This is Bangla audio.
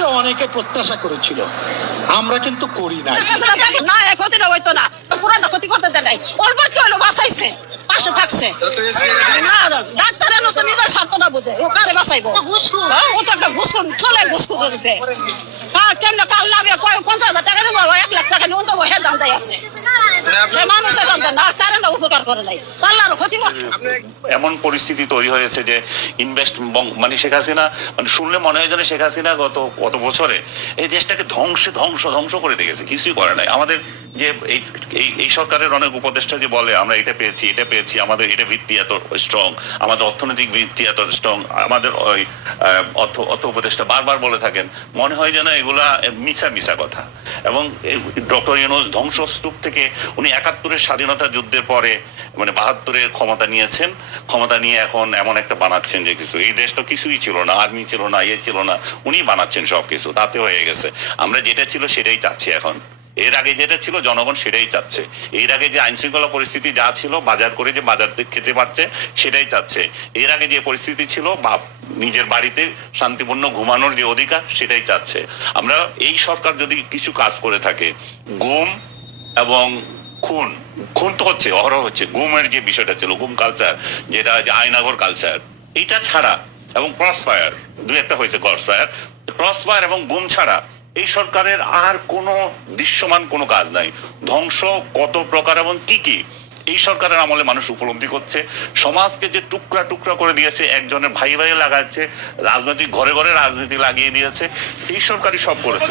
কাছে অনেকে প্রত্যাশা করেছিল, আমরা কিন্তু করি না। না ক্ষতিটা হইতো না, পুরাটা ক্ষতি করতে দেয় নাই, অল্প একটু হলো বাঁচাইছে, পাশে থাকছে না। ডাক্তারের তো নিজের স্বার্থ না বুঝে, ও কারে বাঁচাইবো? ও তো একটা ঘুষখোর, চলে ঘুষখোর দিতে। কার কেমন কাল লাগে 50,000 টাকা দেবো, 1 লাখ টাকা নিয়ে দেবো, হে দামটাই আছে। মানুষের দামটা না চারে না উপকার করে নাই, আল্লাহর ক্ষতি করছে। এমন পরিস্থিতি তৈরি হয়েছে যে ইনভেস্ট মানে শেখ হাসিনা, মানে শুনলে মনে হয় যেন শেখ হাসিনা কত বছরে এই দেশটাকে ধ্বংস করে দিয়েছে, কিছুই করে নাই। আমাদের যে এই সরকারের অনেক উপদেষ্টা যে বলে আমরা এটা পেয়েছি, আমাদের এটা ভিত্তি এত স্ট্রং, আমাদের অর্থনৈতিক ভিত্তি এত স্ট্রং, আমাদের ওই অর্থ উপদেষ্টা বারবার বলে থাকেন, মনে হয় যেন এগুলা মিছা কথা। এবং ডক্টর ইউনূস ধ্বংসস্তূপ থেকে উনি 71-এর স্বাধীনতা যুদ্ধের পরে মানে 72-এর ক্ষমতা নিয়েছেন, ক্ষমতা নিয়ে এখন এমন একটা বানাচ্ছেন যে কিছু, এই দেশ তো কিছুই ছিল না, আর্মি ছিল না, ছিল না, উনি বানাচ্ছেন সবকিছু, তাতে হয়ে গেছে। আমরা যেটা ছিল সেটাই চাচ্ছি এখন, এর আগে যেটা ছিল জনগণ সেটাই চাচ্ছে। এর আগে যে আইন শৃঙ্খলা পরিস্থিতি যা ছিল, বাজার করে যে বাজার খেতে পারছে সেটাই চাচ্ছে। এর আগে যে পরিস্থিতি ছিল বা নিজের বাড়িতে শান্তিপূর্ণ ঘুমানোর যে অধিকার সেটাই চাচ্ছে। আমরা এই সরকার যদি কিছু কাজ করে থাকে, গুম এবং খুন তো হচ্ছে, অহরহ হচ্ছে, গুমের যে বিষয়টা ছিল, গুম কালচার, যেটা যে আয়নাঘর কালচার, এটা ছাড়া এবং ক্রসফায়ার, দুই একটা হয়েছে ক্রসফায়ার এবং গুম ছাড়া এই সরকারের আর কোনো দৃশ্যমান কোনো কাজ নাই। ধ্বংস কত প্রকার এবং কি এই সরকারের আমলে মানুষ উপলব্ধি করছে। সমাজকে যে টুকরা করে দিয়েছে, একজনের ভাই লাগাচ্ছে, রাজনৈতিক ঘরে রাজনীতি লাগিয়ে দিয়েছে, এই সরকারই সব করেছে।